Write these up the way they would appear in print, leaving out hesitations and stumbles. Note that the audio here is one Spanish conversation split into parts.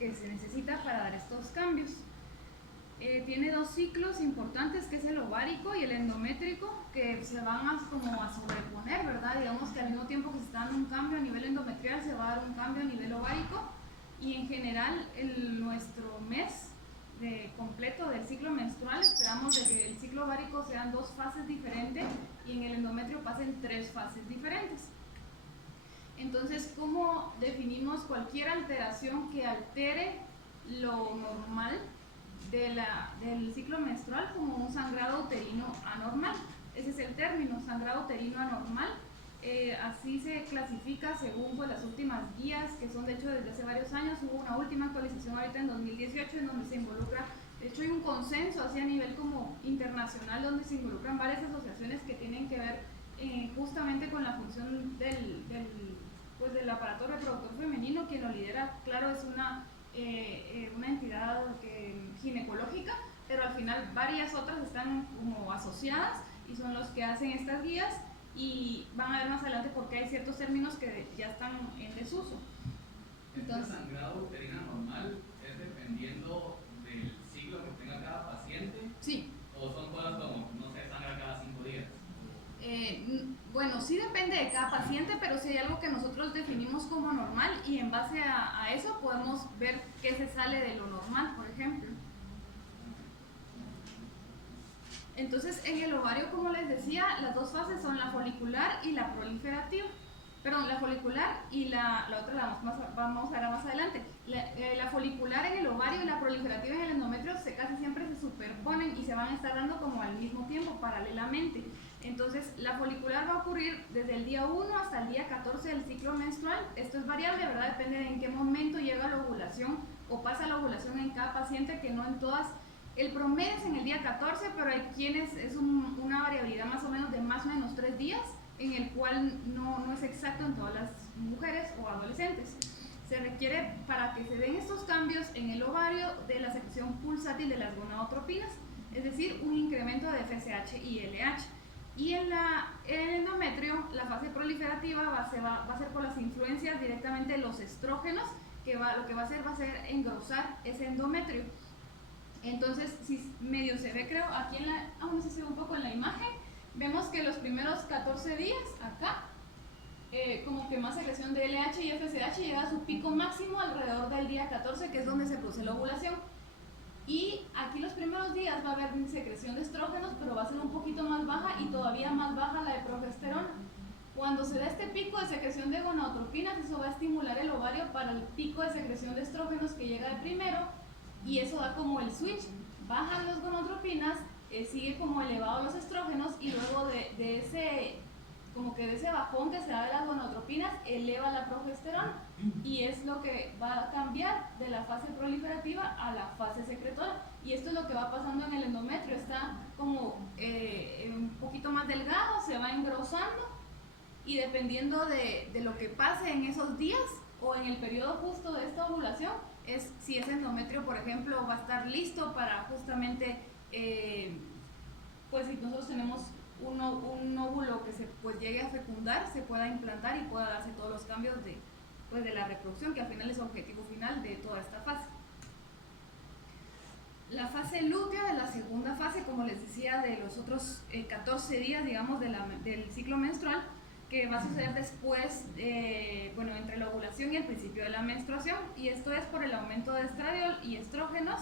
que se necesita para dar estos cambios. Tiene dos ciclos importantes, que es el ovárico y el endométrico, que se van como a sobreponer, ¿verdad? Digamos que al mismo tiempo que se está dando un cambio a nivel endometrial, se va a dar un cambio a nivel ovárico, y en general nuestro mes completo del ciclo menstrual esperamos de que el ciclo ovárico sean 2 fases diferentes y en el endometrio pasen 3 fases diferentes. Entonces, ¿cómo definimos cualquier alteración que altere lo normal del ciclo menstrual? Como un sangrado uterino anormal. Ese es el término, sangrado uterino anormal. Así se clasifica según las últimas guías, que son de hecho desde hace varios años. Hubo una última actualización ahorita en 2018 en donde se involucra, de hecho hay un consenso así a nivel como internacional, donde se involucran varias asociaciones que tienen que ver justamente con la función del aparato reproductor femenino. Quien lo lidera, claro, es una entidad ginecológica, pero al final varias otras están como asociadas y son los que hacen estas guías, y van a ver más adelante porque hay ciertos términos que ya están en desuso. Entonces, ¿este sangrado uterino normal es dependiendo del ciclo que tenga cada paciente? Sí. ¿O son cosas como, no sé, sangra cada 5 días? Bueno, sí depende de cada paciente, pero sí hay algo que nosotros definimos como normal, y en base a eso podemos ver qué se sale de lo normal, por ejemplo. Entonces, en el ovario, como les decía, las 2 fases son la folicular y la proliferativa. Perdón, la folicular y la otra la vamos a ver más adelante. La folicular en el ovario y la proliferativa en el endometrio casi siempre se superponen y se van a estar dando como al mismo tiempo, paralelamente. Entonces, la folicular va a ocurrir desde el día 1 hasta el día 14 del ciclo menstrual. Esto es variable, ¿verdad? Depende de en qué momento llega la ovulación o pasa la ovulación en cada paciente, que no en todas. El promedio es en el día 14, pero hay quienes es una variabilidad más o menos de más o menos 3 días, en el cual no es exacto en todas las mujeres o adolescentes. Se requiere, para que se den estos cambios en el ovario, de la secreción pulsátil de las gonadotropinas, es decir, un incremento de FSH y LH. Y en el endometrio, la fase proliferativa va a ser por las influencias directamente de los estrógenos, que lo que va a hacer engrosar ese endometrio. Entonces, si medio se ve, creo, aquí no sé si se ve un poco en la imagen, vemos que los primeros 14 días, acá, como que más secreción de LH y FSH llega a su pico máximo alrededor del día 14, que es donde se produce la ovulación. Y aquí los primeros días va a haber secreción de estrógenos, pero va a ser un poquito más baja y todavía más baja la de progesterona. Cuando se da este pico de secreción de gonadotropinas, eso va a estimular el ovario para el pico de secreción de estrógenos que llega de primero, y eso da como el switch. Bajan las gonadotropinas, sigue como elevado los estrógenos, y luego de ese bajón que se da de las gonadotropinas, eleva la progesterona, y es lo que va a cambiar de la fase proliferativa a la fase secretora. Y esto es lo que va pasando en el endometrio, está como un poquito más delgado, se va engrosando, y dependiendo de lo que pase en esos días o en el periodo justo de esta ovulación, es si ese endometrio, por ejemplo, va a estar listo para justamente, pues si nosotros tenemos un óvulo que se llegue a fecundar, se pueda implantar y pueda darse todos los cambios de la reproducción, que al final es el objetivo final de toda esta fase. La fase lútea, de la segunda fase, como les decía, de los otros 14 días, digamos, del ciclo menstrual, que va a suceder después, entre la ovulación y el principio de la menstruación, y esto es por el aumento de estradiol y estrógenos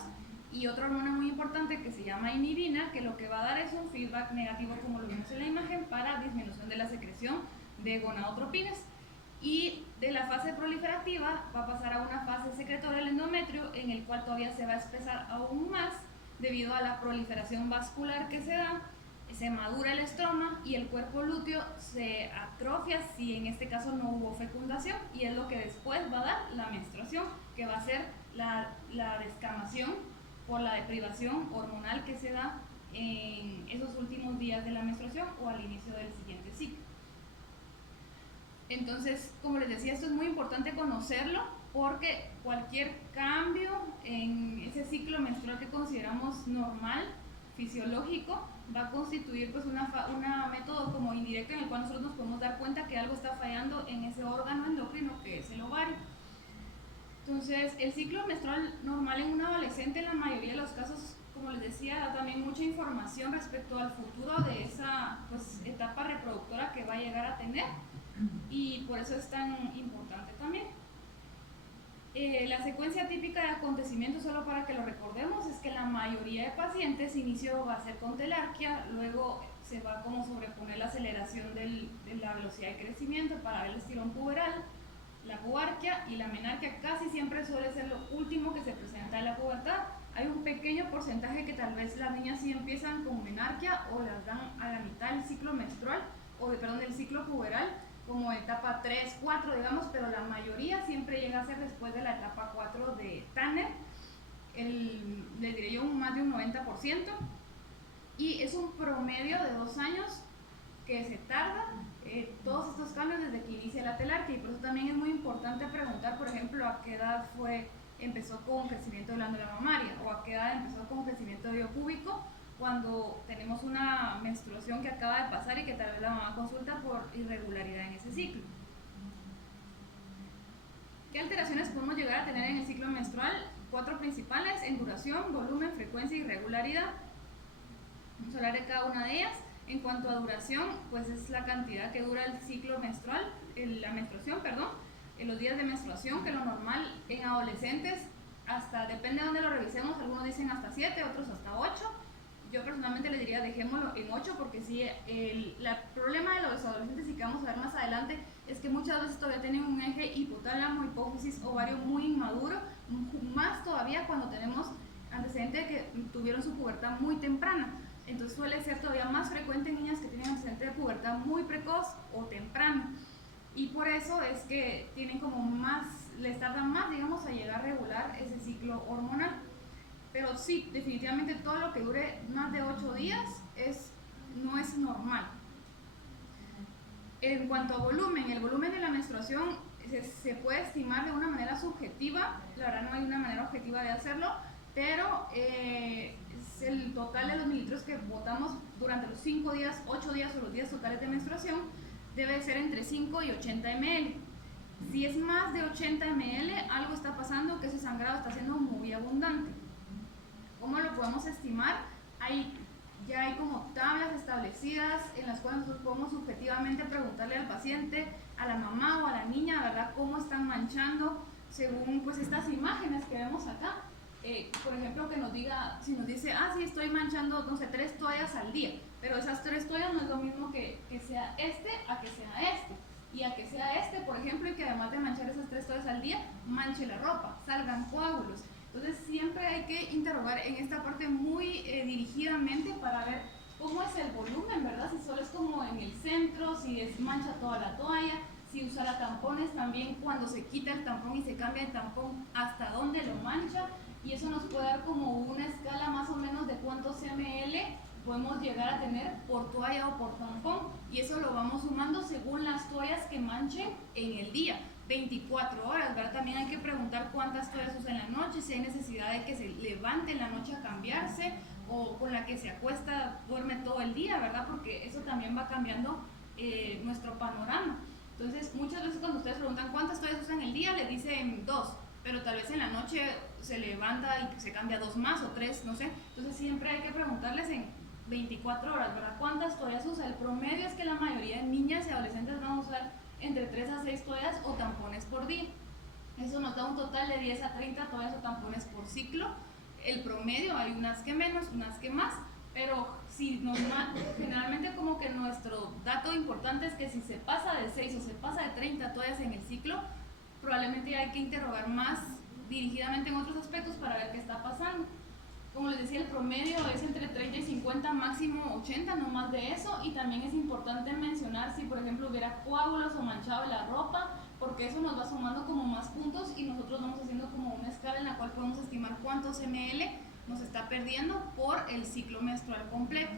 y otra hormona muy importante que se llama inhibina, que lo que va a dar es un feedback negativo, como lo vimos en la imagen, para disminución de la secreción de gonadotropinas. Y de la fase proliferativa va a pasar a una fase secretora del endometrio, en el cual todavía se va a espesar aún más debido a la proliferación vascular que se da. Se madura el estroma y el cuerpo lúteo se atrofia si en este caso no hubo fecundación, y es lo que después va a dar la menstruación, que va a ser la descamación por la deprivación hormonal que se da en esos últimos días de la menstruación o al inicio del siguiente ciclo. Entonces, como les decía, esto es muy importante conocerlo, porque cualquier cambio en ese ciclo menstrual que consideramos normal, fisiológico, va a constituir pues una método como indirecto en el cual nosotros nos podemos dar cuenta que algo está fallando en ese órgano endocrino que es el ovario. Entonces, el ciclo menstrual normal en un adolescente, en la mayoría de los casos, como les decía, da también mucha información respecto al futuro de esa pues, etapa reproductora que va a llegar a tener, y por eso es tan importante también. La secuencia típica de acontecimientos, solo para que lo recordemos, es que la mayoría de pacientes inicio va a ser con telarquía, luego se va como sobreponer la aceleración de la velocidad de crecimiento para ver el estirón puberal, la pubarquia y la menarquia casi siempre suele ser lo último que se presenta en la pubertad. Hay un pequeño porcentaje que tal vez las niñas sí empiezan con menarquia o las dan a la mitad del ciclo menstrual, del ciclo puberal, como etapa 3, 4, digamos, pero la mayoría siempre llega a ser después de la etapa 4 de Tanner, le diré yo más de un 90%, y es un promedio de 2 años que se tarda todos estos cambios desde que inicia la telarquía, y por eso también es muy importante preguntar, por ejemplo, a qué edad empezó con crecimiento de glándula mamaria, o a qué edad empezó con crecimiento de vello púbico, cuando tenemos una menstruación que acaba de pasar y que tal vez la mamá consulta por irregularidad en ese ciclo. ¿Qué alteraciones podemos llegar a tener en el ciclo menstrual? 4 principales: en duración, volumen, frecuencia y regularidad. Vamos a hablar de cada una de ellas. En cuanto a duración, pues es la cantidad que dura el ciclo menstrual, la menstruación, perdón, en los días de menstruación, que lo normal en adolescentes, depende de dónde lo revisemos, algunos dicen hasta 7, otros hasta 8. Yo personalmente le diría dejémoslo en 8, porque sí, el problema de los adolescentes, y que vamos a ver más adelante, es que muchas veces todavía tienen un eje hipotálamo, hipófisis, ovario muy inmaduro, más todavía cuando tenemos antecedentes de que tuvieron su pubertad muy temprana. Entonces suele ser todavía más frecuente en niñas que tienen antecedentes de pubertad muy precoz o temprana, y por eso es que tienen como les tarda más, digamos, a llegar a regular ese ciclo hormonal. Pero sí, definitivamente todo lo que dure más de 8 días no es normal. En cuanto a volumen, el volumen de la menstruación se puede estimar de una manera subjetiva, la verdad no hay una manera objetiva de hacerlo, pero el total de los mililitros que botamos durante los 5 días, 8 días o los días totales de menstruación debe ser entre 5 y 80 ml. Si es más de 80 ml, algo está pasando, que ese sangrado está siendo muy abundante. ¿Cómo lo podemos estimar? Ya hay como tablas establecidas en las cuales nosotros podemos subjetivamente preguntarle al paciente, a la mamá o a la niña, ¿verdad?, cómo están manchando según pues estas imágenes que vemos acá. Por ejemplo, que nos diga, si nos dice, sí, estoy manchando, no sé, 3 toallas al día, pero esas 3 toallas no es lo mismo que sea a que sea y a que sea por ejemplo, y que además de manchar esas 3 toallas al día, manche la ropa, salgan coágulos. Entonces siempre hay que interrogar en esta parte muy dirigidamente para ver cómo es el volumen, ¿verdad? Si solo es como en el centro, si mancha toda la toalla, si usará tampones también, cuando se quita el tampón y se cambia el tampón, hasta dónde lo mancha, y eso nos puede dar como una escala más o menos de cuántos ml podemos llegar a tener por toalla o por tampón, y eso lo vamos sumando según las toallas que manchen en el día. 24 horas, ¿verdad? También hay que preguntar cuántas toallas usa en la noche, si hay necesidad de que se levante en la noche a cambiarse, o con la que se acuesta duerme todo el día, ¿verdad? Porque eso también va cambiando nuestro panorama. Entonces, muchas veces cuando ustedes preguntan cuántas toallas usan en el día, les dicen 2, pero tal vez en la noche se levanta y se cambia 2 más o 3, no sé. Entonces siempre hay que preguntarles en 24 horas, ¿verdad?, cuántas toallas usa. El promedio es que la mayoría de niñas y adolescentes van a usar entre 3 a 6 toallas o tampones por día. Eso nos da un total de 10 a 30 toallas o tampones por ciclo. El promedio, hay unas que menos, unas que más, pero si generalmente como que nuestro dato importante es que si se pasa de 6 o se pasa de 30 toallas en el ciclo, probablemente hay que interrogar más dirigidamente en otros aspectos para ver qué está pasando. Como les decía, el promedio es entre 30 y 50, máximo 80, no más de eso. Y también es importante mencionar si, por ejemplo, hubiera coágulos o manchado de la ropa, porque eso nos va sumando como más puntos y nosotros vamos haciendo como una escala en la cual podemos estimar cuántos ml nos está perdiendo por el ciclo menstrual completo.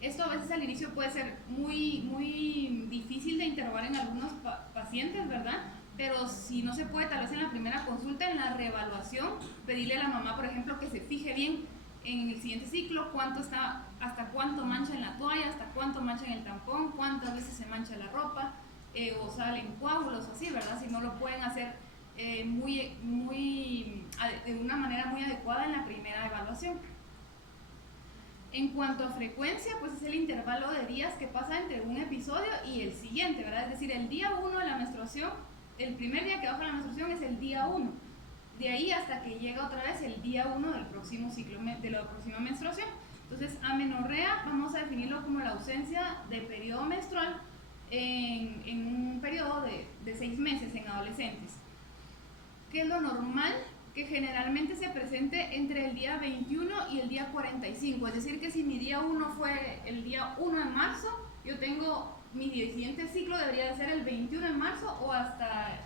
Esto a veces al inicio puede ser muy difícil de interrogar en algunos pacientes, ¿verdad? Pero si no se puede, tal vez en la primera consulta, en la reevaluación, pedirle a la mamá, por ejemplo, que se fije bien en el siguiente ciclo hasta cuánto mancha en la toalla, hasta cuánto mancha en el tampón, cuántas veces se mancha la ropa, o salen coágulos, así, ¿verdad? Si no lo pueden hacer de una manera muy adecuada en la primera evaluación. En cuanto a frecuencia, pues es el intervalo de días que pasa entre un episodio y el siguiente, ¿verdad? Es decir, el día 1 de la menstruación, el primer día que baja la menstruación es el día 1. De ahí hasta que llega otra vez el día 1 del próximo ciclo, de la próxima menstruación. Entonces, amenorrea vamos a definirlo como la ausencia de periodo menstrual en un periodo de 6 meses en adolescentes. ¿Qué es lo normal? Que generalmente se presente entre el día 21 y el día 45, es decir que si mi día 1 fue el día 1 de marzo, yo tengo mi siguiente ciclo debería de ser el 21 de marzo o hasta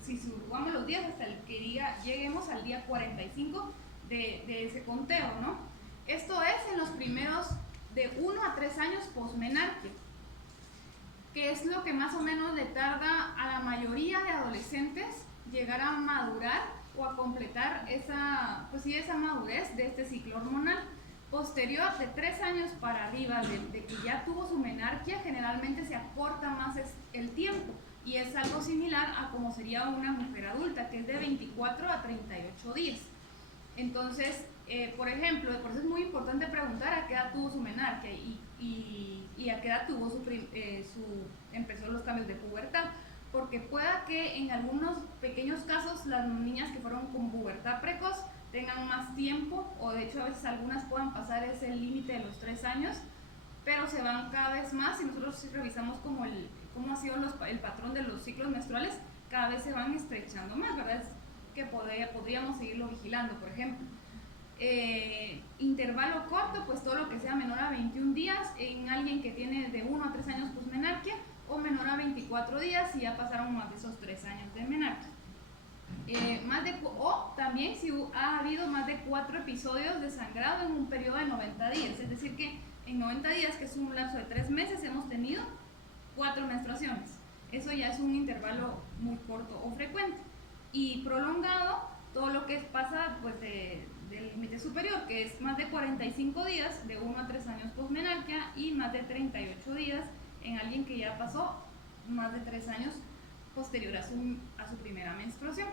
si sumamos los días hasta el que lleguemos al día 45 de ese conteo, ¿no? Esto es en los primeros de 1 a 3 años posmenarquia, que es lo que más o menos le tarda a la mayoría de adolescentes llegar a madurar o a completar esa madurez de este ciclo hormonal. Posterior de 3 años para arriba de que ya tuvo su menarquia, generalmente se acorta más el tiempo y es algo similar a como sería una mujer adulta, que es de 24 a 38 días. Entonces, por ejemplo, por eso es muy importante preguntar a qué edad tuvo su menarquia y a qué edad tuvo empezó los cambios de pubertad, porque pueda que en algunos pequeños casos las niñas que fueron con pubertad precoz tengan más tiempo, o de hecho a veces algunas puedan pasar ese límite de los 3 años, pero se van cada vez más. Si nosotros revisamos cómo ha sido el patrón de los ciclos menstruales, cada vez se van estrechando más, ¿verdad? Es que podríamos seguirlo vigilando, por ejemplo. Intervalo corto, pues todo lo que sea menor a 21 días en alguien que tiene de 1 a 3 años posmenarquia, o menor a 24 días si ya pasaron más de esos 3 años de menarquia. O también si ha habido más de 4 episodios de sangrado en un periodo de 90 días, es decir que en 90 días, que es un lapso de 3 meses, hemos tenido 4 menstruaciones. Eso ya es un intervalo muy corto o frecuente. Y prolongado, todo lo que pasa pues del límite superior, que es más de 45 días de 1 a 3 años posmenarquia y más de 38 días en alguien que ya pasó más de 3 años posterior a su primera menstruación.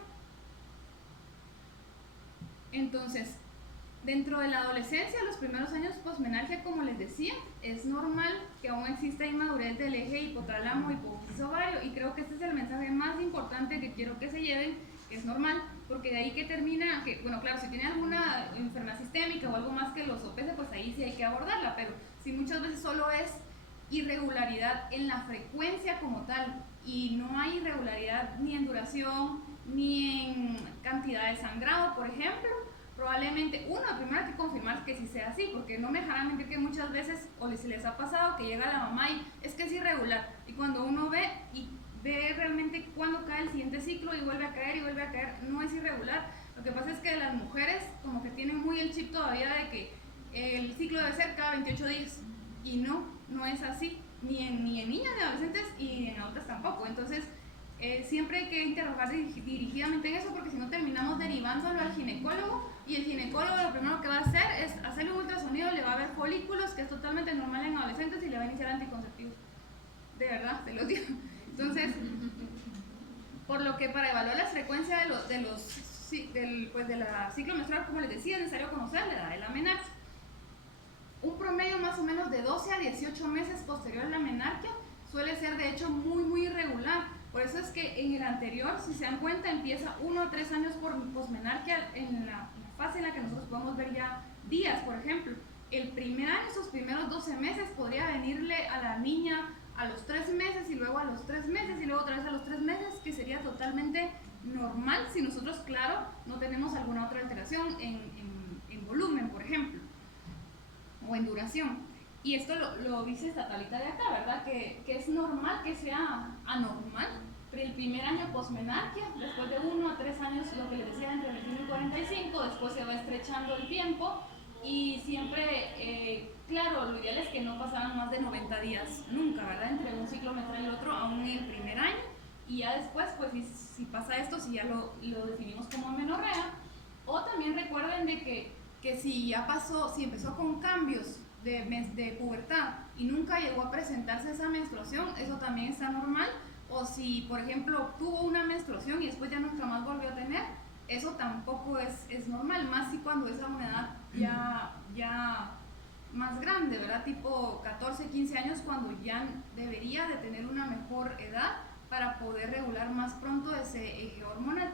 Entonces, dentro de la adolescencia, los primeros años posmenarquia, como les decía, es normal que aún exista inmadurez del eje hipotálamo, hipófisis, ovario, y creo que este es el mensaje más importante que quiero que se lleven, que es normal, porque de ahí que termina, que bueno, claro, si tiene alguna enfermedad sistémica o algo más que lo sopese, pues ahí sí hay que abordarla, pero si muchas veces solo es irregularidad en la frecuencia como tal y no hay irregularidad ni en duración ni en cantidad de sangrado, por ejemplo, probablemente primero hay que confirmar que sí sea así, porque no me dejarán mentir que muchas veces o se les ha pasado que llega la mamá y es que es irregular, y cuando uno ve realmente cuando cae el siguiente ciclo y vuelve a caer, no es irregular. Lo que pasa es que las mujeres como que tienen muy el chip todavía de que el ciclo debe ser cada 28 días, y no es así, ni en niñas, ni adolescentes y en adultas tampoco. Entonces siempre hay que interrogar dirigidamente en eso, porque si no terminamos derivándolo al ginecólogo, y el ginecólogo lo primero que va a hacer es hacerle un ultrasonido, le va a ver folículos, que es totalmente normal en adolescentes, y le va a iniciar anticonceptivos. De verdad, te lo digo. Entonces, por lo que para evaluar la frecuencia de la ciclo menstrual, como les decía, es necesario conocer la edad de la menarquia. Un promedio más o menos de 12 a 18 meses posterior a la menarquia suele ser de hecho muy muy irregular. Por eso es que en el anterior, si se dan cuenta, empieza 1 a 3 años por posmenarquia en la fase en la que nosotros podemos ver ya días, por ejemplo. El primer año, esos primeros 12 meses, podría venirle a la niña a los 3 meses y luego a los 3 meses y luego otra vez a los 3 meses, que sería totalmente normal si nosotros, claro, no tenemos alguna otra alteración en volumen, por ejemplo, o en duración. Y esto lo dice esta tablita de acá, ¿verdad? Que es normal que sea anormal, pero el primer año posmenarquia, después de 1 a 3 años, lo que les decía, entre 21 y 45, después se va estrechando el tiempo, y siempre, claro, lo ideal es que no pasaran más de 90 días nunca, ¿verdad? Entre un ciclo menstrual y el otro, aún en el primer año, y ya después, pues si pasa esto, si ya lo definimos como amenorrea. O también recuerden de que si ya pasó, si empezó con cambios de pubertad y nunca llegó a presentarse esa menstruación, eso también está normal, o si, por ejemplo, tuvo una menstruación y después ya nunca más volvió a tener, eso tampoco es normal, más si cuando es a una edad ya más grande, ¿verdad? Tipo 14, 15 años, cuando ya debería de tener una mejor edad para poder regular más pronto ese eje hormonal.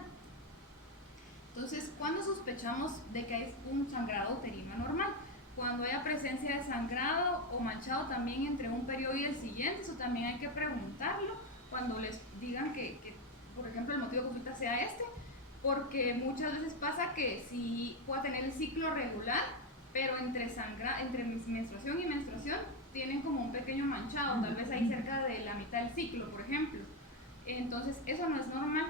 Entonces, ¿cuándo sospechamos de que hay un sangrado uterino anormal? Cuando haya presencia de sangrado o manchado también entre un periodo y el siguiente, eso también hay que preguntarlo cuando les digan que por ejemplo, el motivo de consulta sea este, porque muchas veces pasa que si pueda tener el ciclo regular, pero entre menstruación y menstruación tienen como un pequeño manchado, tal vez ahí cerca de la mitad del ciclo, por ejemplo. Entonces, eso no es normal.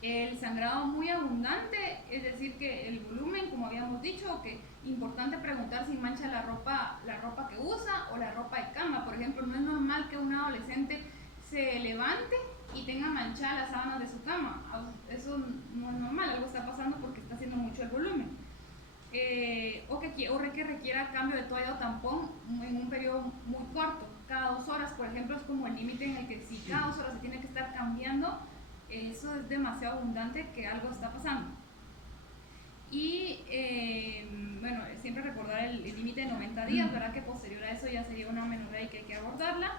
El sangrado muy abundante, es decir, que el volumen, como habíamos dicho, que importante preguntar si mancha la ropa que usa o la ropa de cama. Por ejemplo, no es normal que un adolescente se levante y tenga manchadas las sábanas de su cama. Eso no es normal, algo está pasando porque está haciendo mucho el volumen. O que requiera cambio de toalla o tampón en un periodo muy corto, cada 2 horas, por ejemplo, es como el límite en el que si cada 2 horas se tiene que estar cambiando, eso es demasiado abundante que algo está pasando. Y bueno, siempre recordar el límite de 90 días, ¿verdad? Que posterior a eso ya sería una amenorrea y que hay que abordarla.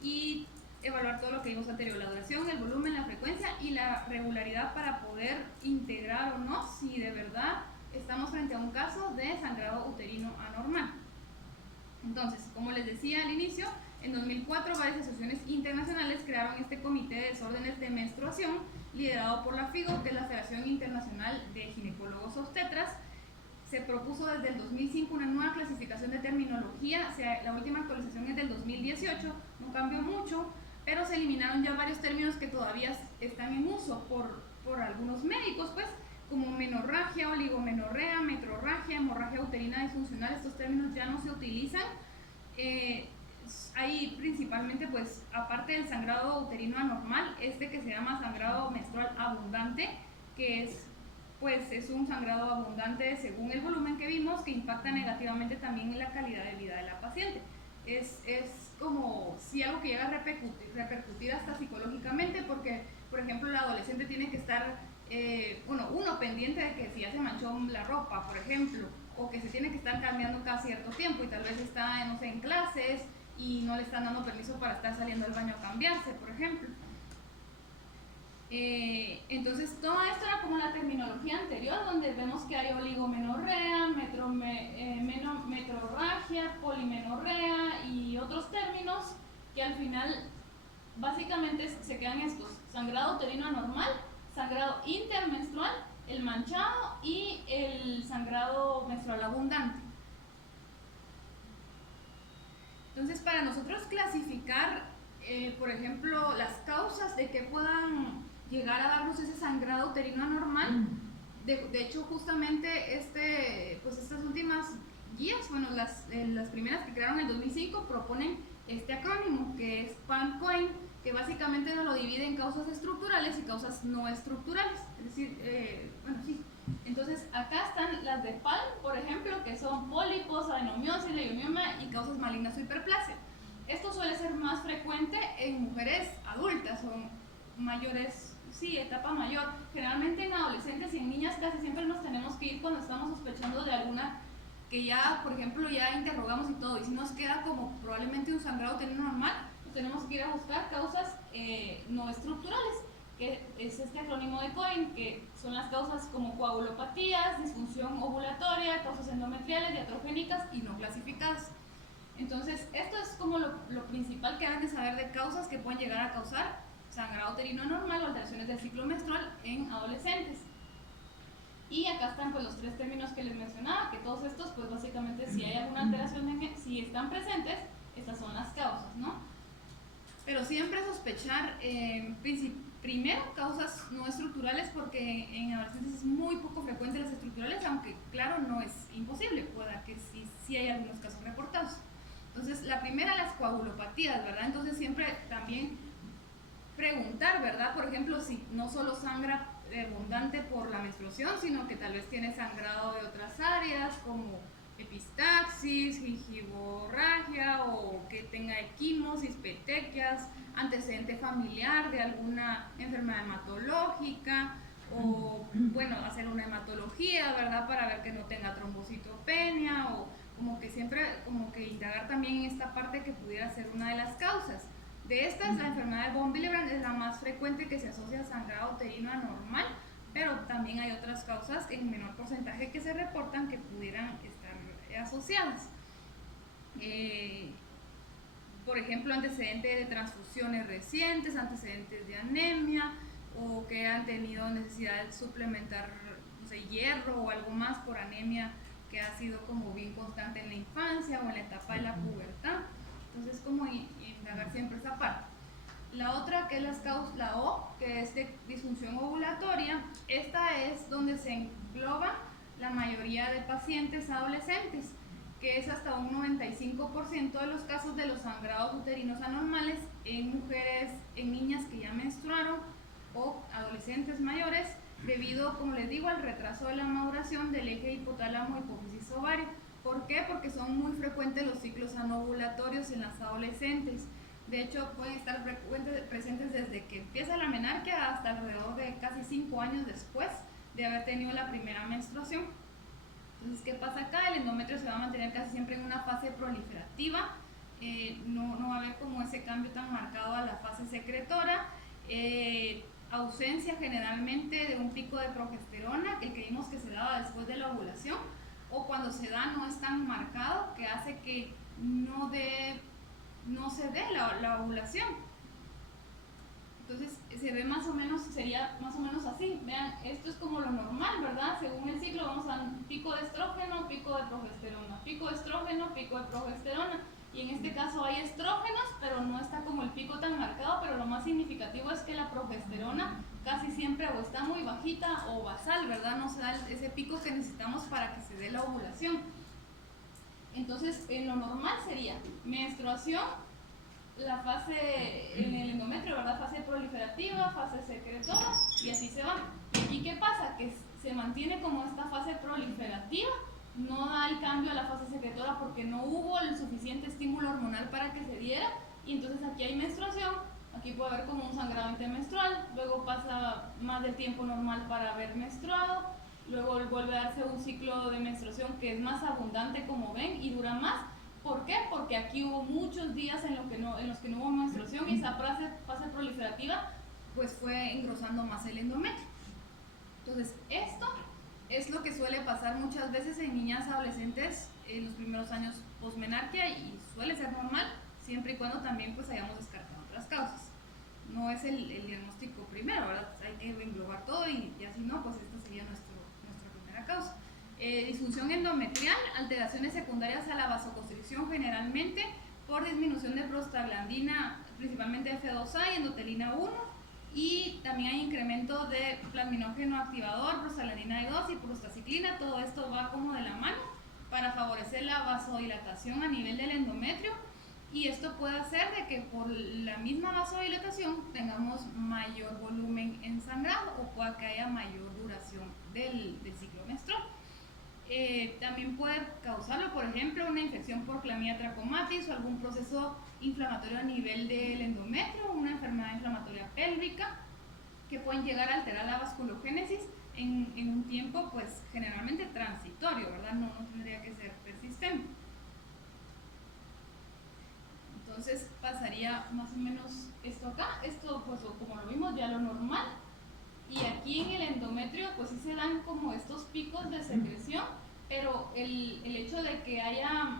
Y evaluar todo lo que vimos anterior, la duración, el volumen, la frecuencia y la regularidad para poder integrar o no si de verdad estamos frente a un caso de sangrado uterino anormal. Entonces, como les decía al inicio, en 2004 varias asociaciones internacionales crearon este comité de desórdenes de menstruación liderado por la FIGO, que es la Federación Internacional de Ginecólogos Obstetras. Se propuso desde el 2005 una nueva clasificación de terminología, la última actualización es del 2018, no cambió mucho, pero se eliminaron ya varios términos que todavía están en uso por algunos médicos, pues, como menorragia, oligomenorrea, metrorragia, hemorragia uterina disfuncional. Estos términos ya no se utilizan. Hay principalmente, pues, aparte del sangrado uterino anormal, que se llama sangrado menstrual abundante, que es un sangrado abundante según el volumen que vimos, que impacta negativamente también en la calidad de vida de la paciente. Es como si algo que llega a repercutir hasta psicológicamente, porque, por ejemplo, la adolescente tiene que estar uno pendiente de que si ya se manchó la ropa, por ejemplo, o que se tiene que estar cambiando cada cierto tiempo y tal vez está, no sé, en clases y no le están dando permiso para estar saliendo al baño a cambiarse, por ejemplo. Entonces, todo esto era como la terminología anterior, donde vemos que hay oligomenorrea, metrorragia, polimenorrea y otros términos que al final básicamente se quedan estos: sangrado uterino anormal, sangrado intermenstrual, el manchado y el sangrado menstrual abundante. Entonces, para nosotros clasificar, por ejemplo, las causas de que puedan llegar a darnos ese sangrado uterino anormal, de hecho, justamente estas últimas guías, bueno, las primeras que crearon en el 2005 proponen este acrónimo, que es PAN-COIN, que básicamente nos lo divide en causas estructurales y causas no estructurales. Es decir, bueno, sí. Entonces, acá están las de PAN, por ejemplo, que son pólipos, adenomiosis, leiomioma y causas malignas o hiperplasia. Esto suele ser más frecuente en mujeres adultas o mayores, sí, etapa mayor. Generalmente en adolescentes y en niñas casi siempre nos tenemos que ir cuando estamos sospechando de alguna que ya, por ejemplo, ya interrogamos y todo, y si nos queda como probablemente un sangrado uterino normal, pues tenemos que ir a buscar causas no estructurales, que es este acrónimo de COIN, que son las causas como coagulopatías, disfunción ovulatoria, causas endometriales, iatrogénicas y no clasificadas. Entonces, esto es como lo principal que deben de saber de causas que pueden llegar a causar sangrado uterino anormal o alteraciones del ciclo menstrual en adolescentes. Y acá están pues los 3 términos que les mencionaba, que todos estos pues básicamente si hay alguna alteración, si están presentes, estas son las causas, ¿no? Pero siempre sospechar, primero, causas no estructurales, porque en adolescentes es muy poco frecuente las estructurales, aunque claro, no es imposible, pueda que sí hay algunos casos reportados. Entonces, la primera, las coagulopatías, ¿verdad? Entonces siempre también preguntar, ¿verdad? Por ejemplo, si no solo sangra abundante por la menstruación, sino que tal vez tiene sangrado de otras áreas, como epistaxis, gingivorragia o que tenga equimosis, petequias, antecedente familiar de alguna enfermedad hematológica o, bueno, hacer una hematología, ¿verdad? Para ver que no tenga trombocitopenia o como que siempre, como que indagar también en esta parte que pudiera ser una de las causas. De estas, la enfermedad de von Willebrand es la más frecuente que se asocia a sangrado uterino anormal, pero también hay otras causas en menor porcentaje que se reportan que pudieran estar asociadas. Por ejemplo, antecedentes de transfusiones recientes, antecedentes de anemia o que han tenido necesidad de suplementar, no sé, hierro o algo más por anemia que ha sido como bien constante en la infancia o en la etapa de la pubertad. Entonces, como indagar siempre esa parte. La otra, que es la O, que es de disfunción ovulatoria, esta es donde se engloba la mayoría de pacientes adolescentes, que es hasta un 95% de los casos de los sangrados uterinos anormales en mujeres, en niñas que ya menstruaron o adolescentes mayores, debido, como les digo, al retraso de la maduración del eje hipotálamo hipófisis ovario. ¿Por qué? Porque son muy frecuentes los ciclos anovulatorios en las adolescentes. De hecho, pueden estar presentes desde que empieza la menarquia hasta alrededor de casi 5 años después de haber tenido la primera menstruación. Entonces, ¿qué pasa acá? El endometrio se va a mantener casi siempre en una fase proliferativa, no va a haber como ese cambio tan marcado a la fase secretora, ausencia generalmente de un pico de progesterona, que creímos que se daba después de la ovulación, o cuando se da no es tan marcado, que hace que no se dé la ovulación. Entonces se ve más o menos, sería más o menos así. Vean, esto es como lo normal, ¿verdad? Según el ciclo vamos a un pico de estrógeno, pico de progesterona, pico de estrógeno, pico de progesterona. Y en este caso hay estrógenos, pero no está como el pico tan marcado, pero lo más significativo es que la progesterona casi siempre o está muy bajita o basal, ¿verdad? No se da ese pico que necesitamos para que se dé la ovulación. Entonces, en lo normal sería menstruación, la fase en el endometrio, ¿verdad? Fase proliferativa, fase secretora, y así se va. ¿Y aquí qué pasa? Que se mantiene como esta fase proliferativa, no da el cambio a la fase secretora porque no hubo el suficiente estímulo hormonal para que se diera, y entonces aquí hay menstruación, aquí puede haber como un sangrado intermenstrual, luego pasa más del tiempo normal para haber menstruado, luego vuelve a darse un ciclo de menstruación que es más abundante, como ven, y dura más. ¿Por qué? Porque aquí hubo muchos días en los que no hubo menstruación, y esa fase proliferativa pues fue engrosando más el endometrio. Entonces, esto es lo que suele pasar muchas veces en niñas adolescentes en los primeros años posmenarquia, y suele ser normal siempre y cuando también pues hayamos descartado otras causas. No es el diagnóstico primero, ¿verdad? Hay que englobar todo, y así no, pues esta sería nuestra primera causa. Disfunción endometrial, alteraciones secundarias a la vasoconstricción, generalmente por disminución de prostaglandina, principalmente F2A y endotelina 1, y también hay incremento de plasminógeno activador, prostaglandina E2 y prostaciclina. Todo esto va como de la mano para favorecer la vasodilatación a nivel del endometrio, y esto puede hacer de que por la misma vasodilatación tengamos mayor volumen en sangrado, o pueda que haya mayor duración del ciclo menstrual. También puede causarlo, por ejemplo, una infección por Clamidia trachomatis o algún proceso inflamatorio a nivel del endometrio, una enfermedad inflamatoria pélvica, que pueden llegar a alterar la vasculogénesis en un tiempo pues generalmente transitorio, ¿verdad? No tendría que ser persistente. Entonces pasaría más o menos esto acá. Esto pues como lo vimos ya lo normal. Y aquí en el endometrio pues sí se dan como estos picos de secreción, pero el hecho de que haya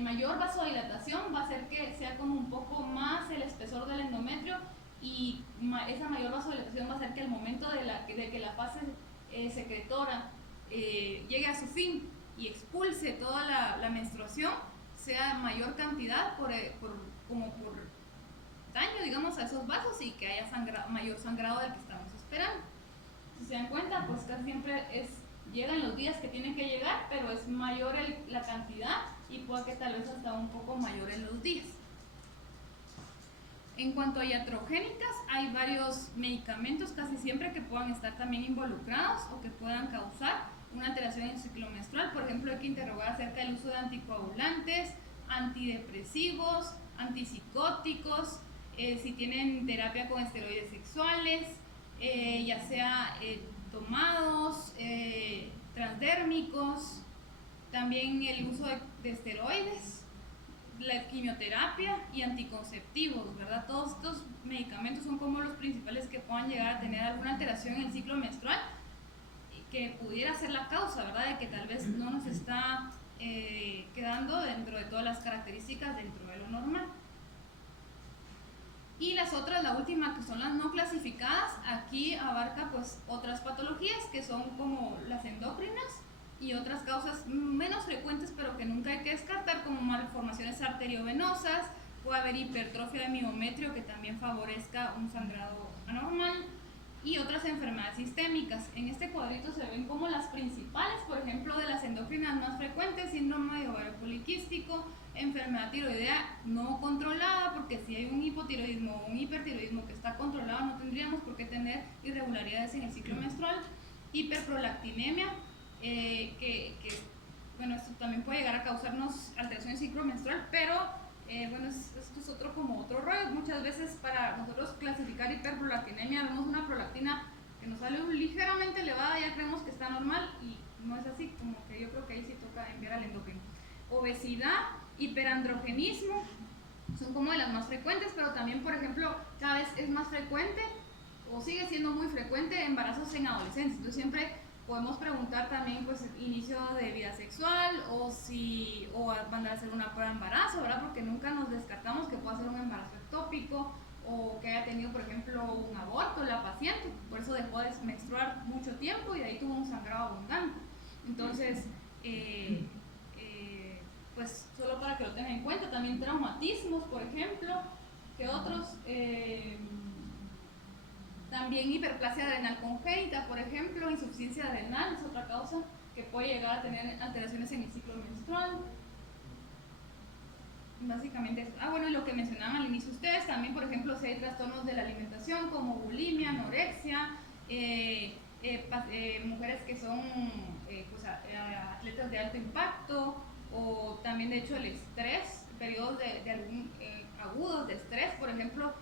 mayor vasodilatación va a hacer que sea como un poco más el espesor del endometrio, y esa mayor vasodilatación va a hacer que al momento de que la fase secretora llegue a su fin y expulse toda la menstruación, sea mayor cantidad por daño, digamos, a esos vasos, y que haya mayor sangrado del que estamos esperando. Si se dan cuenta, pues casi siempre llegan los días que tienen que llegar, pero es mayor la cantidad, y puede que tal vez hasta un poco mayor en los días. En cuanto a iatrogénicas, hay varios medicamentos casi siempre que puedan estar también involucrados o que puedan causar una alteración en el ciclo menstrual. Por ejemplo, hay que interrogar acerca del uso de anticoagulantes, antidepresivos, antipsicóticos, si tienen terapia con esteroides sexuales, ya sea tomados, transdérmicos, también el uso de esteroides, la quimioterapia y anticonceptivos, ¿verdad? Todos estos medicamentos son como los principales que puedan llegar a tener alguna alteración en el ciclo menstrual que pudiera ser la causa, ¿verdad? De que tal vez no nos está quedando dentro de todas las características dentro de lo normal. Y las otras, la última, que son las no clasificadas, aquí abarca pues otras patologías que son como las endócrinas y otras causas menos frecuentes pero que nunca hay que descartar, como malformaciones arteriovenosas, puede haber hipertrofia de miometrio que también favorezca un sangrado anormal, y otras enfermedades sistémicas. En este cuadrito se ven como las principales, por ejemplo, de las endócrinas más frecuentes: síndrome de ovario poliquístico, enfermedad tiroidea no controlada, porque si hay un hipotiroidismo o un hipertiroidismo que está controlado no tendríamos por qué tener irregularidades en el ciclo menstrual, hiperprolactinemia, bueno, esto también puede llegar a causarnos alteraciones del ciclo menstrual, pero bueno, esto es otro rollo. Muchas veces para nosotros clasificar hiperprolactinemia vemos una prolactina que nos sale ligeramente elevada, ya creemos que está normal y no es así, como que yo creo que ahí sí toca enviar al endocrino. Obesidad, hiperandrogenismo, son como de las más frecuentes, pero también, por ejemplo, cada vez es más frecuente o sigue siendo muy frecuente embarazos en adolescentes. Entonces siempre podemos preguntar también pues inicio de vida sexual o van a hacer una prueba de embarazo, ¿verdad? Porque nunca nos descartamos que pueda ser un embarazo ectópico o que haya tenido, por ejemplo, un aborto la paciente, por eso dejó de menstruar mucho tiempo y de ahí tuvo un sangrado abundante. Entonces, pues solo para que lo tengan en cuenta. También traumatismos, por ejemplo, que otros, también hiperplasia adrenal congénita, por ejemplo, insuficiencia adrenal es otra causa que puede llegar a tener alteraciones en el ciclo menstrual. Básicamente eso. Bueno, y lo que mencionaban al inicio ustedes, también, por ejemplo, si hay trastornos de la alimentación como bulimia, anorexia, mujeres que son pues, atletas de alto impacto, o también de hecho el estrés, periodos agudos de estrés, por ejemplo,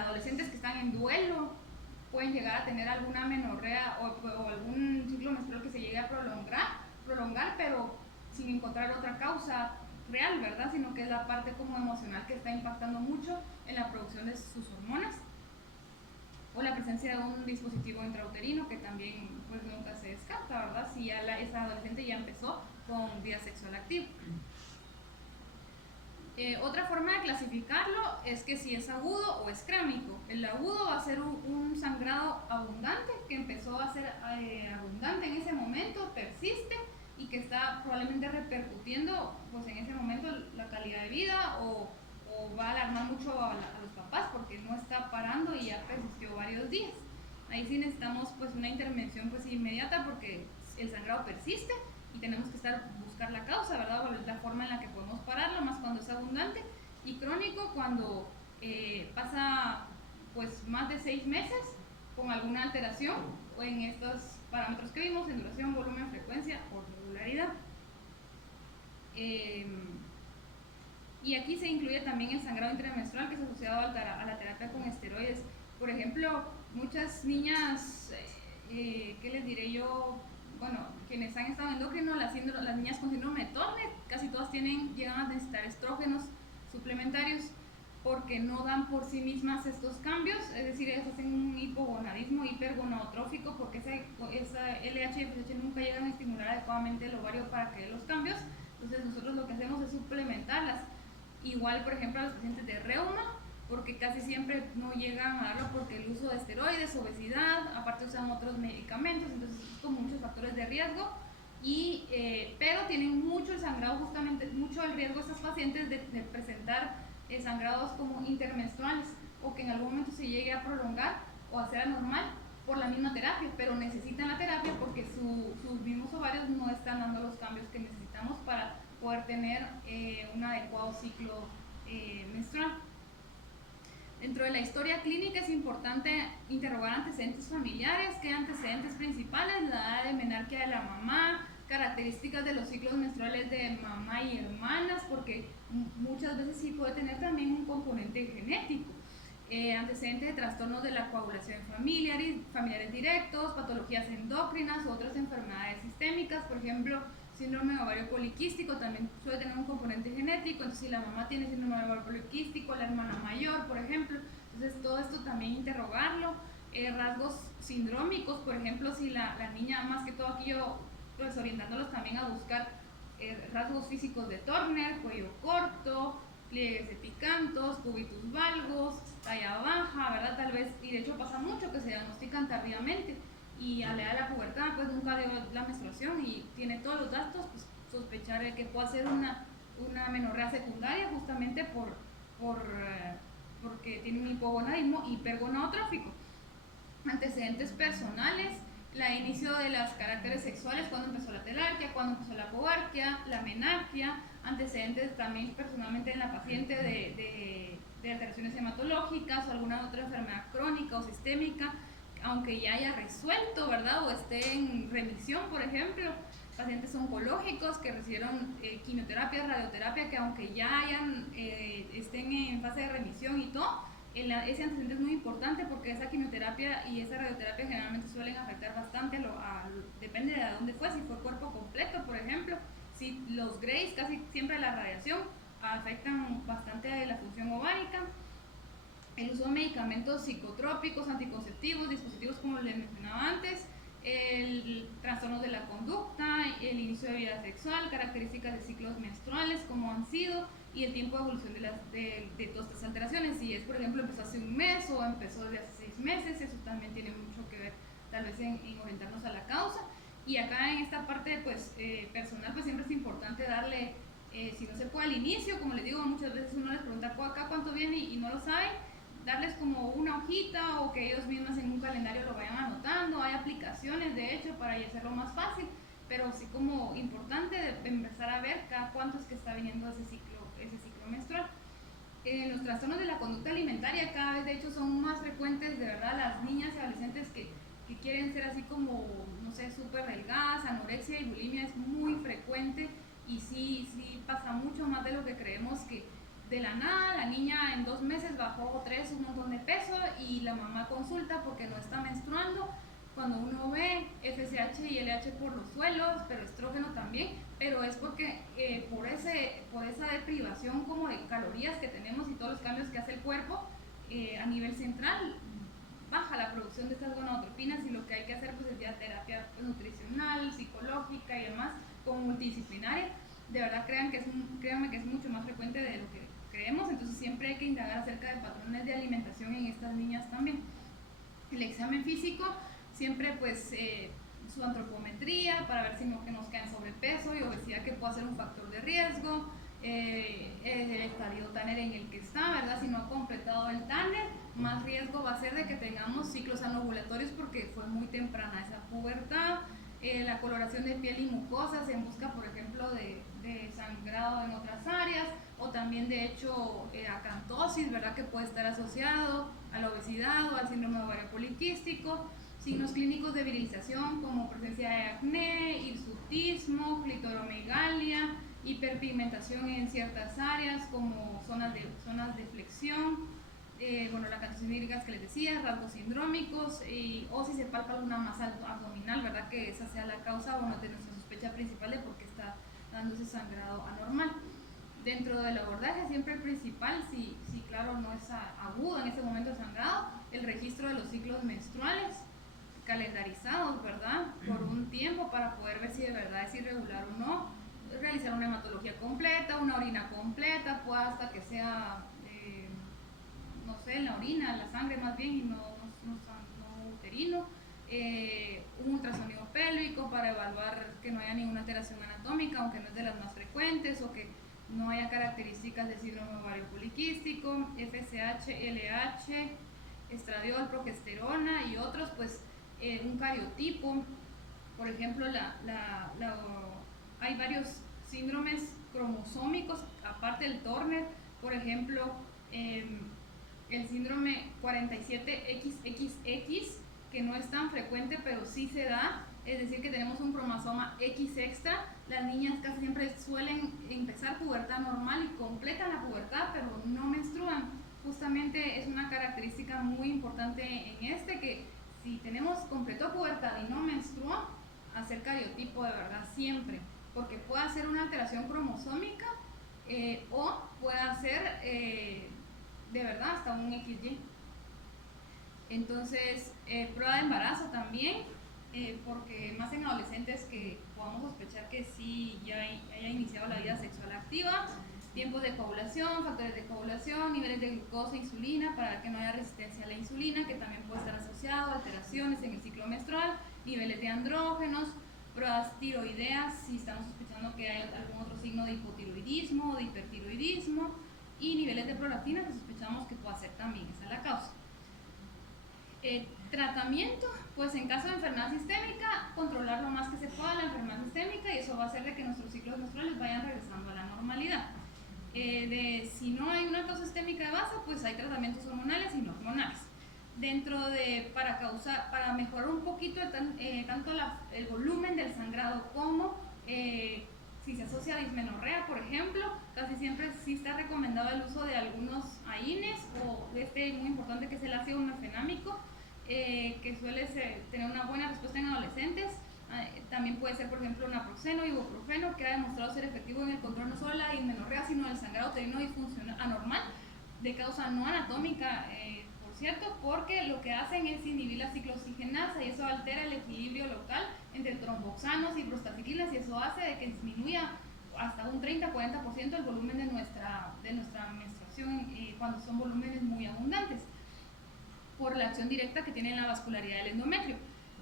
adolescentes que están en duelo pueden llegar a tener alguna menorrea o algún ciclo menstrual que se llegue a prolongar, pero sin encontrar otra causa real, ¿verdad? Sino que es la parte como emocional que está impactando mucho en la producción de sus hormonas, o la presencia de un dispositivo intrauterino que también pues nunca se descarta, ¿verdad? Si ya esa adolescente ya empezó con vida sexual activa. Otra forma de clasificarlo es que si es agudo o es crónico. El agudo va a ser un sangrado abundante que empezó a ser abundante en ese momento, persiste y que está probablemente repercutiendo pues en ese momento la calidad de vida, o va a alarmar mucho a los papás porque no está parando y ya persistió varios días. Ahí sí necesitamos pues una intervención pues inmediata porque el sangrado persiste y tenemos que buscar la causa, ¿verdad? O la forma en la que podemos pararlo, más cuando es abundante. Y crónico cuando pasa pues más de 6 meses con alguna alteración o en estos parámetros que vimos, en duración, volumen, frecuencia o regularidad. Y aquí se incluye también el sangrado intramenstrual, que es asociado a la terapia con esteroides. Por ejemplo, muchas niñas, ¿qué les diré yo? Bueno, quienes han estado endocrino, las niñas con síndrome de Turner, casi todas llegan a necesitar estrógenos suplementarios porque no dan por sí mismas estos cambios, es decir, ellas hacen un hipogonadismo hipergonadotrófico porque esa LH y FSH nunca llegan a estimular adecuadamente el ovario para que dé los cambios. Entonces nosotros lo que hacemos es suplementarlas. Igual, por ejemplo, a los pacientes de reuma, porque casi siempre no llegan a darlo porque el uso de esteroides, obesidad, aparte usan otros medicamentos, entonces con muchos factores de riesgo, pero tienen mucho el sangrado, justamente mucho el riesgo de estos pacientes de presentar sangrados como intermenstruales, o que en algún momento se llegue a prolongar o a ser anormal por la misma terapia, pero necesitan la terapia porque sus mismos ovarios no están dando los cambios que necesitamos para poder tener un adecuado ciclo menstrual. Dentro de la historia clínica es importante interrogar antecedentes familiares. ¿Qué antecedentes principales? La edad de menarquia de la mamá, características de los ciclos menstruales de mamá y hermanas, porque muchas veces sí puede tener también un componente genético. Antecedentes de trastornos de la coagulación familiares directos, patologías endócrinas u otras enfermedades sistémicas, por ejemplo, síndrome de ovario poliquístico también suele tener un componente genético. Entonces si la mamá tiene síndrome de ovario poliquístico, la hermana mayor, por ejemplo, entonces todo esto también interrogarlo. Rasgos sindrómicos, por ejemplo, si la niña, más que todo aquí yo pues orientándolos también a buscar rasgos físicos de Turner, cuello corto, pliegues epicantos, cubitus valgus, talla baja, ¿verdad? Tal vez, y de hecho pasa mucho que se diagnostican tardíamente y a la edad de la pubertad pues nunca dio la menstruación y tiene todos los datos, pues sospechar que pueda ser una menorrea secundaria justamente porque tiene un hipogonadismo hipergonadotrófico. Antecedentes personales, el inicio de los caracteres sexuales, cuando empezó la telarquia, cuando empezó la coarquia, la menarquia, antecedentes también personalmente en la paciente de alteraciones hematológicas o alguna otra enfermedad crónica o sistémica, aunque ya haya resuelto, ¿verdad? O esté en remisión, por ejemplo, pacientes oncológicos que recibieron quimioterapia, radioterapia, que aunque ya estén en fase de remisión y todo, ese antecedente es muy importante porque esa quimioterapia y esa radioterapia generalmente suelen afectar bastante, depende de dónde fue, si fue cuerpo completo, por ejemplo, si los Grays, casi siempre la radiación, afectan bastante la función ovárica. El uso de medicamentos psicotrópicos, anticonceptivos, dispositivos como les mencionaba antes, el trastorno de la conducta, el inicio de vida sexual, características de ciclos menstruales, como han sido, y el tiempo de evolución de todas estas alteraciones. Si es, por ejemplo, empezó hace un mes o empezó desde hace 6 meses, eso también tiene mucho que ver tal vez en orientarnos a la causa. Y acá en esta parte pues, personal, pues siempre es importante darle, si no se puede al inicio, como les digo, muchas veces uno les pregunta acá cuánto viene y no lo sabe, darles como una hojita o que ellos mismos en un calendario lo vayan anotando. Hay aplicaciones de hecho para hacerlo más fácil, pero sí como importante empezar a ver cada cuánto es que está viniendo ese ciclo menstrual. Los trastornos de la conducta alimentaria cada vez de hecho son más frecuentes, de verdad, las niñas y adolescentes que quieren ser así como, no sé, súper delgadas, anorexia y bulimia es muy frecuente y sí pasa mucho más de lo que creemos, que de la nada la niña en 2 meses bajó un montón de peso y la mamá consulta porque no está menstruando, cuando uno ve FSH y LH por los suelos, pero estrógeno también, pero es porque por esa deprivación como de calorías que tenemos y todos los cambios que hace el cuerpo a nivel central, baja la producción de estas gonadotropinas y lo que hay que hacer pues es ya terapia nutricional, psicológica y demás, como multidisciplinaria. De verdad créanme que es mucho más frecuente de lo que creemos, entonces siempre hay que indagar acerca de patrones de alimentación en estas niñas también. El examen físico, siempre pues su antropometría para ver si no que nos caen sobrepeso y obesidad, que puede ser un factor de riesgo, el estadio Tanner en el que está, ¿verdad? Si no ha completado el Tanner, más riesgo va a ser de que tengamos ciclos anovulatorios porque fue muy temprana esa pubertad. La coloración de piel y mucosas en busca, por ejemplo, de sangrado en otras áreas, o también de hecho acantosis, ¿verdad? Que puede estar asociado a la obesidad o al síndrome de ovario poliquístico. Signos clínicos de virilización como presencia de acné, hirsutismo, clitoromegalia, hiperpigmentación en ciertas áreas como zonas de flexión, la acantosis hídrica que les decía, rasgos sindrómicos, o si se palpa alguna masa abdominal, ¿verdad? Que esa sea la causa de nuestra sospecha principal de por qué está dando ese sangrado anormal. Dentro del abordaje siempre el principal, si claro no es agudo en ese momento de sangrado, el registro de los ciclos menstruales calendarizados, ¿verdad? Por un tiempo para poder ver si de verdad es irregular o no, realizar una hematología completa, una orina completa, pues hasta que sea, no sé, la orina, la sangre más bien y no uterino, un ultrasonido pélvico para evaluar que no haya ninguna alteración anatómica, aunque no es de las más frecuentes, o que no haya características de síndrome ovario poliquístico, FSH, LH, estradiol, progesterona y otros, pues un cariotipo, por ejemplo, hay varios síndromes cromosómicos, aparte del Turner, por ejemplo, el síndrome 47XXX, que no es tan frecuente, pero sí se da, es decir, que tenemos un cromosoma X extra. Las niñas casi siempre suelen empezar pubertad normal y completan la pubertad, pero no menstruan. Justamente es una característica muy importante en que si tenemos completo pubertad y no menstrua, hacer cariotipo de verdad siempre, porque puede ser una alteración cromosómica o puede ser de verdad hasta un XY. Entonces, prueba de embarazo también, porque más en adolescentes que podamos sospechar que sí ya haya iniciado la vida sexual activa, tiempos de coagulación, factores de coagulación, niveles de glucosa e insulina para que no haya resistencia a la insulina, que también puede estar asociado a alteraciones en el ciclo menstrual, niveles de andrógenos, pruebas tiroideas, si estamos sospechando que hay algún otro signo de hipotiroidismo o de hipertiroidismo, y niveles de prolactina que sospechamos que puede ser también esa la causa. Tratamiento, pues en caso de enfermedad sistémica, controlar lo más que se pueda la enfermedad sistémica y eso va a hacer de que nuestros ciclos menstruales vayan regresando a la normalidad. Si no hay una causa sistémica de base, pues hay tratamientos hormonales y no hormonales. Para mejorar un poquito tanto el volumen del sangrado como si se asocia a dismenorrea, por ejemplo, casi siempre sí está recomendado el uso de algunos AINES o muy importante que es el ácido mefenámico, que suele tener una buena respuesta en adolescentes. También puede ser, por ejemplo, naproxeno y ibuprofeno, que ha demostrado ser efectivo en el control no solo de la dismenorrea, sino del sangrado uterino disfuncional anormal, de causa no anatómica, por cierto, porque lo que hacen es inhibir la ciclooxigenasa y eso altera el equilibrio local entre tromboxanos y prostaciclinas y eso hace de que disminuya hasta un 30-40% el volumen de nuestra menstruación cuando son volúmenes muy abundantes, por la acción directa que tiene en la vascularidad del endometrio.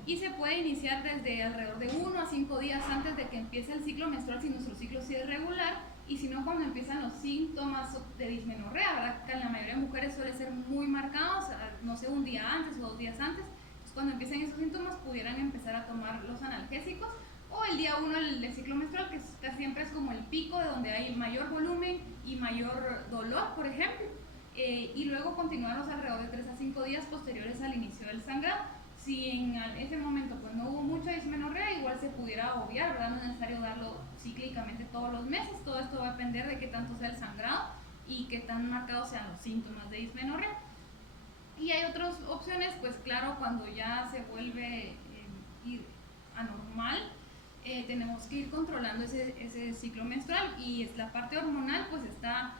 Y se puede iniciar desde alrededor de 1 a 5 días antes de que empiece el ciclo menstrual si nuestro ciclo sí es regular, y si no, cuando empiezan los síntomas de dismenorrea, ¿verdad? Que en la mayoría de mujeres suele ser muy marcados, no sé, un día antes o 2 días antes. Entonces, cuando empiecen esos síntomas pudieran empezar a tomar los analgésicos, o el día 1 del ciclo menstrual, que casi siempre es como el pico de donde hay mayor volumen y mayor dolor, por ejemplo, y luego continuarlos alrededor de 3 a 5 días posteriores al inicio del sangrado. Si en ese momento pues no hubo mucha dismenorrea, igual se pudiera obviar, ¿verdad? No es necesario darlo cíclicamente todos los meses. Todo esto va a depender de qué tanto sea el sangrado y qué tan marcados sean los síntomas de dismenorrea. Y hay otras opciones, pues claro, cuando ya se vuelve anormal, tenemos que ir controlando ese ciclo menstrual, y es la parte hormonal, pues está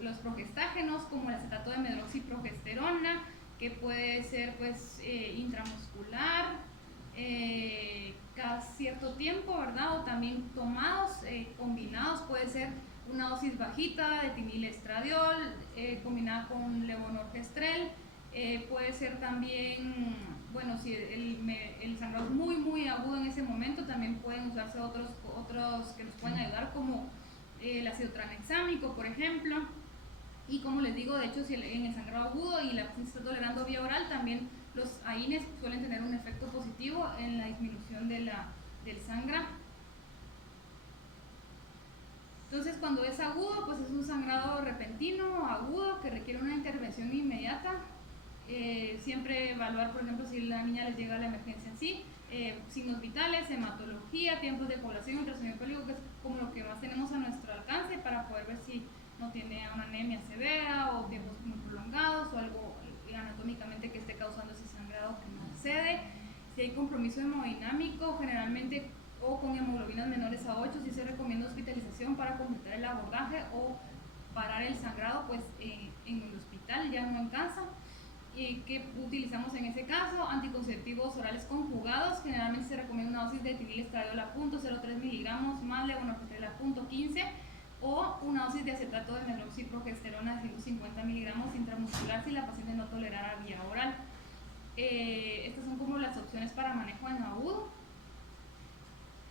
los progestágenos como el acetato de medroxiprogesterona, que puede ser pues intramuscular cada cierto tiempo, ¿verdad? O también tomados, combinados, puede ser una dosis bajita de etinilestradiol combinada con levonorgestrel, puede ser también, bueno, si el sangrado es muy agudo en ese momento, también pueden usarse otros que nos pueden ayudar, como el ácido tranexámico, por ejemplo. Y como les digo, de hecho, si en el sangrado agudo y la paciente está tolerando vía oral, también los AINES suelen tener un efecto positivo en la disminución del sangrado. Entonces, cuando es agudo, pues es un sangrado repentino, agudo, que requiere una intervención inmediata. Siempre evaluar, por ejemplo, si la niña les llega a la emergencia así, signos vitales, hematología, tiempos de población, ultrasonido pélvico, que es como lo que más tenemos a nuestro alcance para poder ver si no tiene una anemia severa o tiempos muy prolongados o algo anatómicamente que esté causando ese sangrado que no excede. Si hay compromiso hemodinámico, generalmente, o con hemoglobinas menores a 8, sí se recomienda hospitalización para completar el abordaje o parar el sangrado pues en el hospital, ya no en casa. ¿Qué utilizamos en ese caso? Anticonceptivos orales conjugados. Generalmente se recomienda una dosis de etinilestradiol a 0.03 miligramos más levonorgestrel a 0.15 o una dosis de acetato de medroxiprogesterona de 150 miligramos intramuscular si la paciente no tolerara vía oral. Estas son como las opciones para manejo en agudo.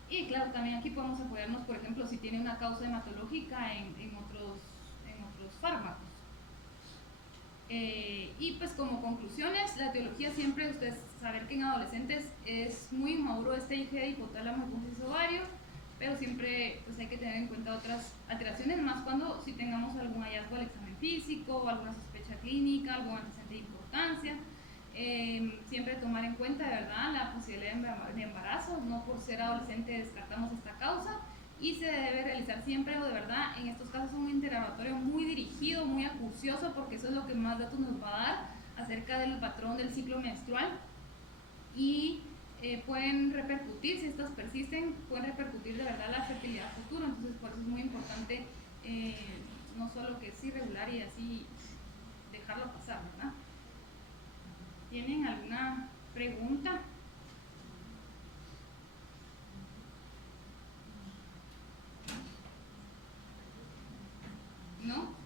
Y claro, también aquí podemos apoyarnos, por ejemplo, si tiene una causa hematológica en otros fármacos. Y pues como conclusiones, la etiología siempre, ustedes saber que en adolescentes es muy inmaduro este eje de hipotálamo hipófisis ovario, pero siempre pues hay que tener en cuenta otras alteraciones, más cuando si tengamos algún hallazgo al examen físico o alguna sospecha clínica, algún antecedente de importancia. Siempre tomar en cuenta, de verdad, la posibilidad de embarazo. No por ser adolescente descartamos esta causa. Y se debe realizar siempre, de verdad, en estos casos un interrogatorio muy dirigido, muy acucioso, porque eso es lo que más datos nos va a dar acerca del patrón del ciclo menstrual. Y pueden repercutir, si estas persisten, pueden repercutir de verdad la fertilidad futura. Entonces, por eso es muy importante no solo que es irregular y así dejarlo pasar, ¿verdad? ¿Tienen alguna pregunta? ¿No?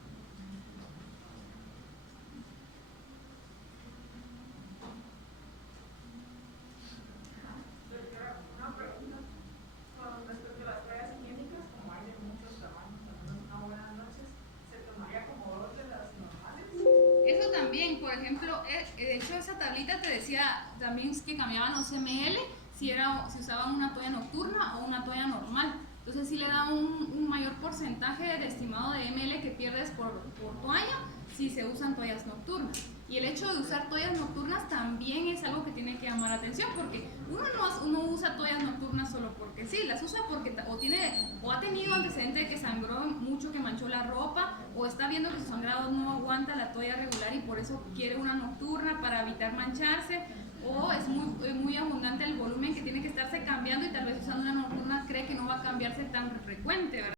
Una pregunta con respecto a las toallas higiénicas, como hay de muchos tamaños, también una buenas noches, ¿se tomaría como dos de las normales? Eso también, por ejemplo, de hecho esa tablita te decía también que cambiaban los ml si usaban una toalla nocturna o una toalla normal. Entonces sí le da un mayor porcentaje de estimado de ml que pierdes por toalla si se usan toallas nocturnas. Y el hecho de usar toallas nocturnas también es algo que tiene que llamar la atención, porque uno usa toallas nocturnas solo porque sí, las usa porque o ha tenido antecedente de que sangró mucho, que manchó la ropa, o está viendo que su sangrado no aguanta la toalla regular y por eso quiere una nocturna para evitar mancharse, o es muy abundante el volumen que tiene que estarse cambiando y tal vez usando una nocturna cree que no va a cambiarse tan frecuente, ¿verdad?